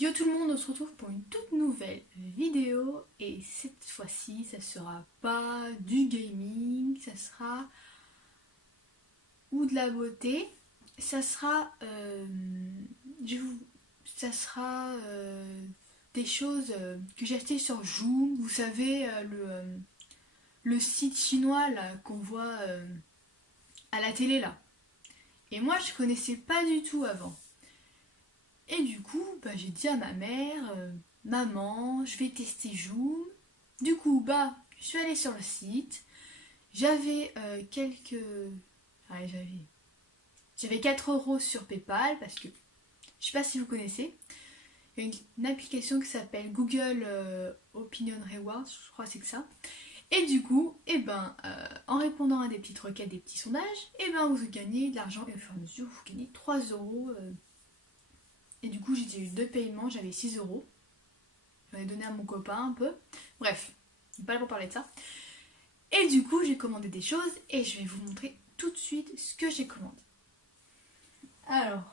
Yo tout le monde, on se retrouve pour une toute nouvelle vidéo et cette fois-ci ça sera pas du gaming, ça sera ou de la beauté, ça sera je vous- ça sera des choses que j'ai achetées sur Joom, vous savez le site chinois là qu'on voit à la télé là. Et moi je connaissais pas du tout avant. Et du coup, j'ai dit à ma mère, maman, je vais tester Joom. Du coup, je suis allée sur le site. J'avais quelques... Ouais, j'avais 4 euros sur PayPal parce que, je sais pas si vous connaissez, il y a une application qui s'appelle Google Opinion Rewards, je crois que c'est que ça. Et du coup, en répondant à des petites requêtes, des petits sondages, vous gagnez de l'argent et au fur et à mesure, vous gagnez 3 euros. Et du coup, j'ai eu 2 paiements, j'avais 6 euros. J'en ai donné à mon copain un peu. Bref, pas là pour parler de ça. Et du coup, j'ai commandé des choses et je vais vous montrer tout de suite ce que j'ai commandé. Alors,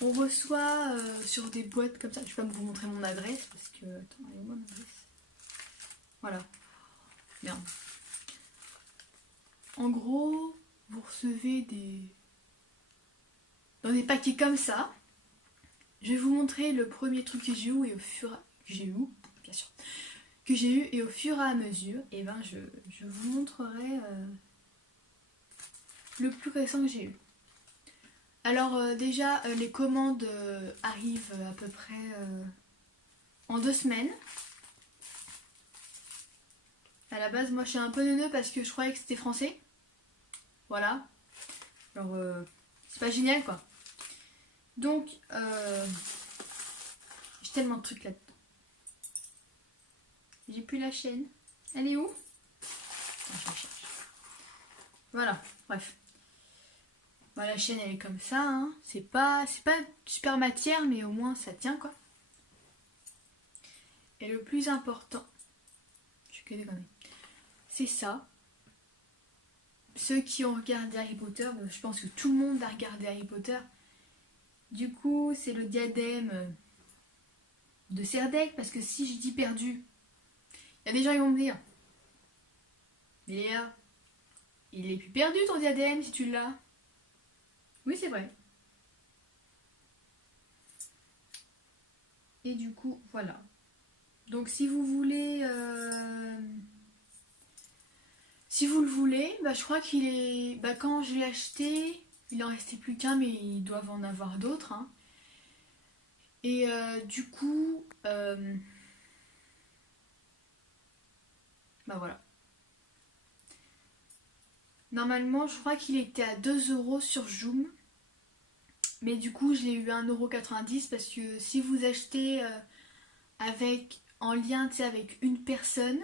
on reçoit sur des boîtes comme ça. Je vais pas vous montrer mon adresse parce que. Attends, elle est où mon adresse? Voilà. Merde. En gros, vous recevez dans des paquets comme ça. Je vais vous montrer le premier truc que j'ai eu et au fur et à... bien sûr. Que j'ai eu et au fur et à mesure, je vous montrerai le plus récent que j'ai eu. Alors déjà, les commandes arrivent à peu près en 2 semaines. À la base, moi je suis un peu neuneux parce que je croyais que c'était français. Voilà. Alors, c'est pas génial quoi. Donc, j'ai tellement de trucs là-dedans. J'ai plus la chaîne. Elle est où? Je la cherche. Voilà, bref. La chaîne elle est comme ça, hein. C'est pas super matière, mais au moins ça tient quoi. Et le plus important, c'est ça. Ceux qui ont regardé Harry Potter, je pense que tout le monde a regardé Harry Potter. Du coup, c'est le diadème de Serdaigle, parce que si je dis perdu, il y a des gens qui vont me dire, mais Léa, il est plus perdu ton diadème si tu l'as. Oui, c'est vrai. Et du coup, voilà. Donc si vous voulez... Si vous le voulez, je crois qu'il est... quand je l'ai acheté, il en restait plus qu'un, mais ils doivent en avoir d'autres. Hein. Et du coup... voilà. Normalement, je crois qu'il était à 2 euros sur Joom. Mais du coup, je l'ai eu à 1,90 € parce que si vous achetez en lien avec une personne,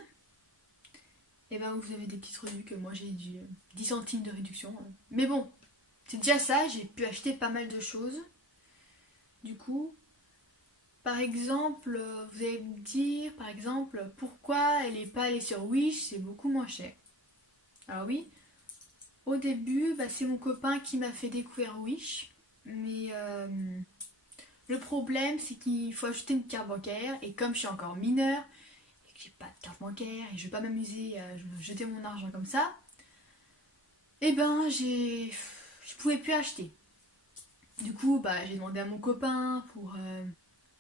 vous avez des petites revues que moi j'ai du 10 centimes de réduction. Mais bon, c'est déjà ça, j'ai pu acheter pas mal de choses. Du coup, par exemple, vous allez me dire, par exemple, pourquoi elle n'est pas allée sur Wish, c'est beaucoup moins cher. Alors oui, au début, c'est mon copain qui m'a fait découvrir Wish. Mais le problème, c'est qu'il faut ajouter une carte bancaire. Et comme je suis encore mineure, et que j'ai pas de carte bancaire, et je vais pas m'amuser à jeter mon argent comme ça, je pouvais plus acheter. Du coup, j'ai demandé à mon copain pour me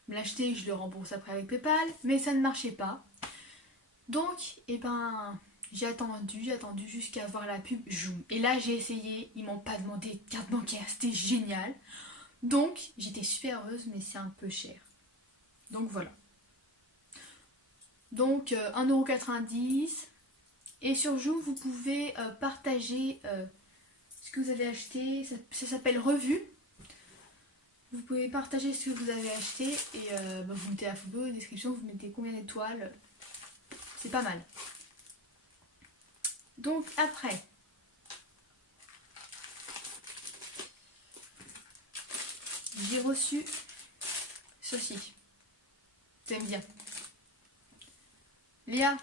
l'acheter, je le rembourse après avec PayPal, mais ça ne marchait pas. Donc, j'ai attendu jusqu'à voir la pub Joom. Et là, j'ai essayé, ils m'ont pas demandé de carte bancaire, c'était génial. Donc, j'étais super heureuse, mais c'est un peu cher. Donc voilà. Donc, 1,90 €. Et sur Joom, vous pouvez partager ce que vous avez acheté. Ça s'appelle Revue. Vous pouvez partager ce que vous avez acheté et vous mettez la photo, la description, vous mettez combien d'étoiles. C'est pas mal. Donc après, j'ai reçu ceci. Vous allez me dire, Léa,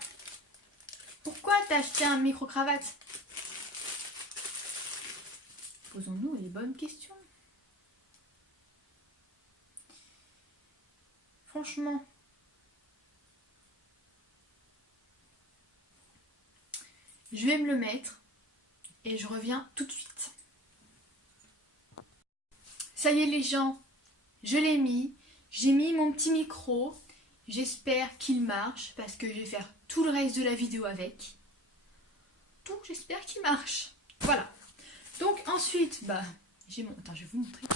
pourquoi t'as acheté un micro-cravate? Posons-nous les bonnes questions. Franchement. Je vais me le mettre et je reviens tout de suite. Ça y est les gens, je l'ai mis. J'ai mis mon petit micro. J'espère qu'il marche parce que je vais faire tout le reste de la vidéo avec. Donc j'espère qu'il marche. Voilà. Donc ensuite, j'ai mon... Attends, je vais vous montrer.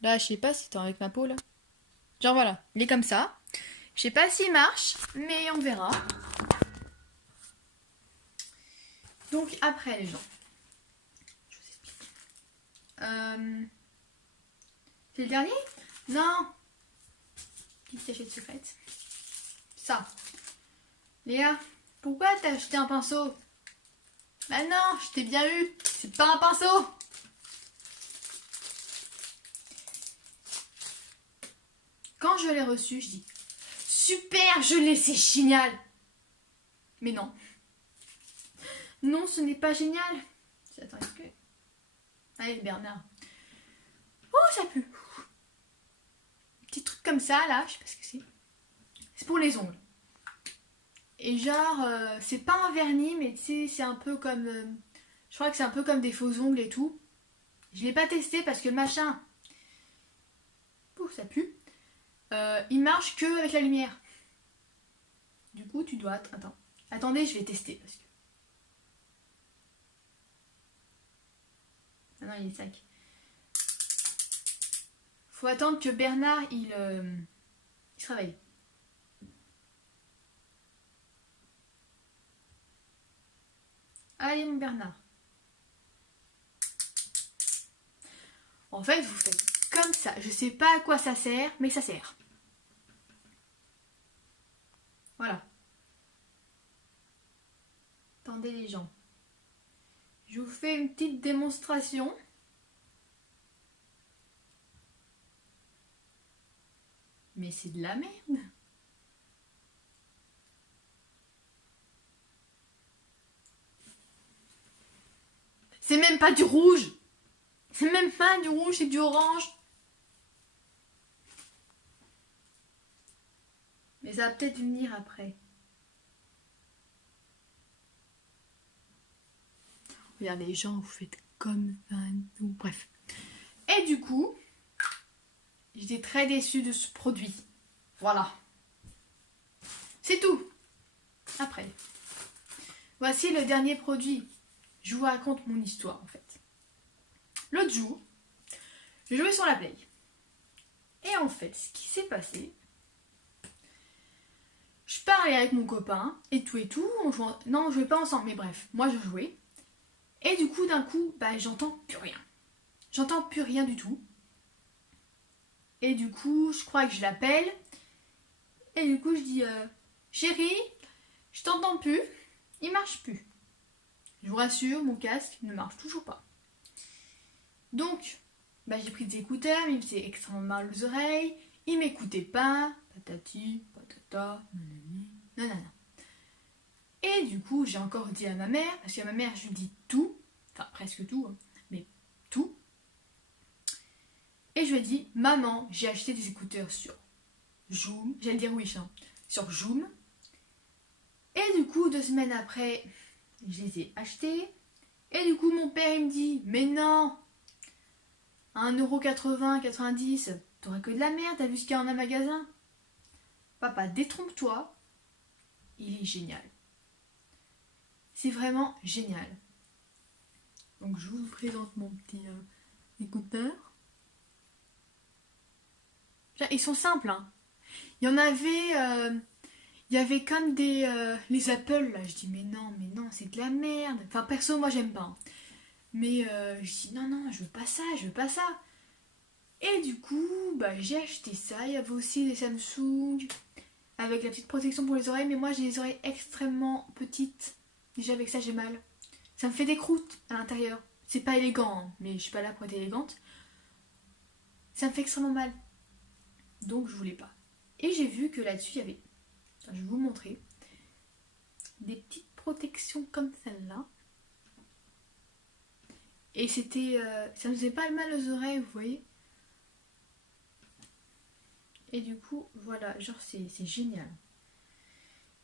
Là, je sais pas si t'es avec ma peau là. Genre voilà, il est comme ça. Je sais pas s'il marche, mais on verra. Donc après les gens. Je vous explique. C'est le dernier? Non. Petite cachette secrète. Ça. Léa, pourquoi t'as acheté un pinceau? Bah non, je t'ai bien eu. C'est pas un pinceau. Quand je l'ai reçu, je dis super, je l'ai, c'est génial. Mais non. Non, ce n'est pas génial. Attends, est-ce que... Allez, Bernard. Oh, ça pue. Petit truc comme ça, là, je sais pas ce que c'est. C'est pour les ongles. Et genre, c'est pas un vernis, mais tu sais, c'est un peu comme... je crois que c'est un peu comme des faux ongles et tout. Je l'ai pas testé parce que le machin... Ouh, ça pue. Il marche que avec la lumière. Du coup, tu dois... Attends. Attendez, je vais tester parce que... Ah non, il est sec. Faut attendre que Bernard, il se réveille. Allez, mon Bernard. En fait, vous faites comme ça. Je sais pas à quoi ça sert, mais ça sert. Voilà. Attendez les gens. Je vous fais une petite démonstration. Mais c'est de la merde. C'est même pas du rouge. C'est même pas du rouge, c'est du orange. Mais ça va peut-être venir après. Regardez les gens, vous faites comme ça. Bref. Et du coup, j'étais très déçue de ce produit. Voilà. C'est tout. Après. Voici le dernier produit. Je vous raconte mon histoire en fait. L'autre jour, je jouais sur la Play. Et en fait, ce qui s'est passé, je parlais avec mon copain et tout. On jouait... Non, on jouait pas ensemble, mais bref, moi je jouais. Et du coup, d'un coup, j'entends plus rien. J'entends plus rien du tout. Et du coup, je crois que je l'appelle. Et du coup, je dis chérie, je t'entends plus. Il marche plus. Je vous rassure, mon casque ne marche toujours pas. Donc, j'ai pris des écouteurs, mais il me faisait extrêmement mal aux oreilles. Il m'écoutait pas. Patati, patata, nanana. Et du coup, j'ai encore dit à ma mère, parce qu'à ma mère, je lui dis tout. Enfin, presque tout, hein, mais tout. Et je lui ai dit, maman, j'ai acheté des écouteurs sur Joom. J'allais dire Wish, hein, sur Joom. Et du coup, 2 semaines après, je les ai achetés. Et du coup, mon père, il me dit, mais non, à 1,80€, 90, t'aurais que de la merde, t'as vu ce qu'il y a en un magasin? Papa, détrompe-toi, il est génial. C'est vraiment génial. Donc je vous présente mon petit écouteur. Ils sont simples, hein. Il y en avait... il y avait comme des... les Apple, là. Je dis, mais non, c'est de la merde. Enfin, perso, moi, j'aime pas. Hein. Mais je dis, non, je veux pas ça, je veux pas ça. Et du coup, j'ai acheté ça. Il y avait aussi des Samsung avec la petite protection pour les oreilles. Mais moi, j'ai les oreilles extrêmement petites. Déjà, avec ça, j'ai mal. Ça me fait des croûtes à l'intérieur. C'est pas élégant, hein, mais je suis pas là pour être élégante. Ça me fait extrêmement mal. Donc, je voulais pas. Et j'ai vu que là-dessus, il y avait... Enfin, je vais vous montrer. Des petites protections comme celle-là. Et c'était... ça me faisait pas mal aux oreilles, vous voyez. Et du coup, voilà, genre c'est génial.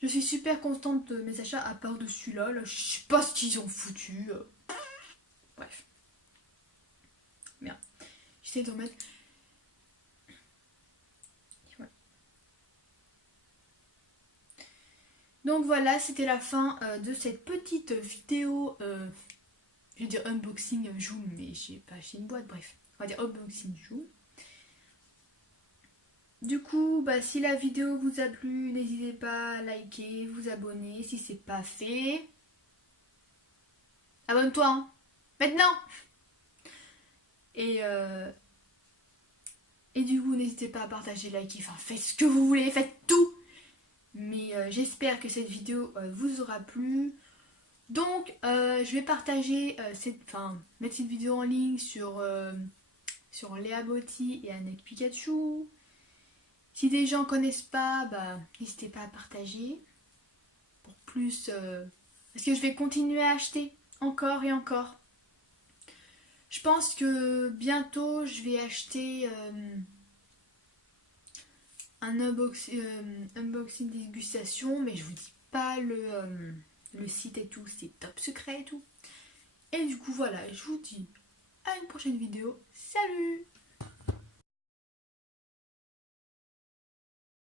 Je suis super contente de mes achats à part de celui-là. Là, je sais pas ce qu'ils ont foutu. Bref. Merde. J'essaie de remettre. Voilà. Donc voilà, c'était la fin de cette petite vidéo. Je vais dire unboxing Joom, mais j'ai pas acheté une boîte. Bref, on va dire unboxing Joom. Du coup, bah, si la vidéo vous a plu, n'hésitez pas à liker, vous abonner si c'est pas fait. Abonne-toi, hein. Maintenant. Et du coup, n'hésitez pas à partager, liker, enfin faites ce que vous voulez, faites tout. Mais j'espère que cette vidéo vous aura plu. Donc, je vais partager, mettre cette vidéo en ligne sur Léa Botti et Annette Pikachu. Si des gens connaissent pas, bah, n'hésitez pas à partager. Pour plus... parce que je vais continuer à acheter encore et encore. Je pense que bientôt, je vais acheter un unboxing dégustation, mais je vous dis pas le site et tout, c'est top secret et tout. Et du coup, voilà, je vous dis à une prochaine vidéo. Salut!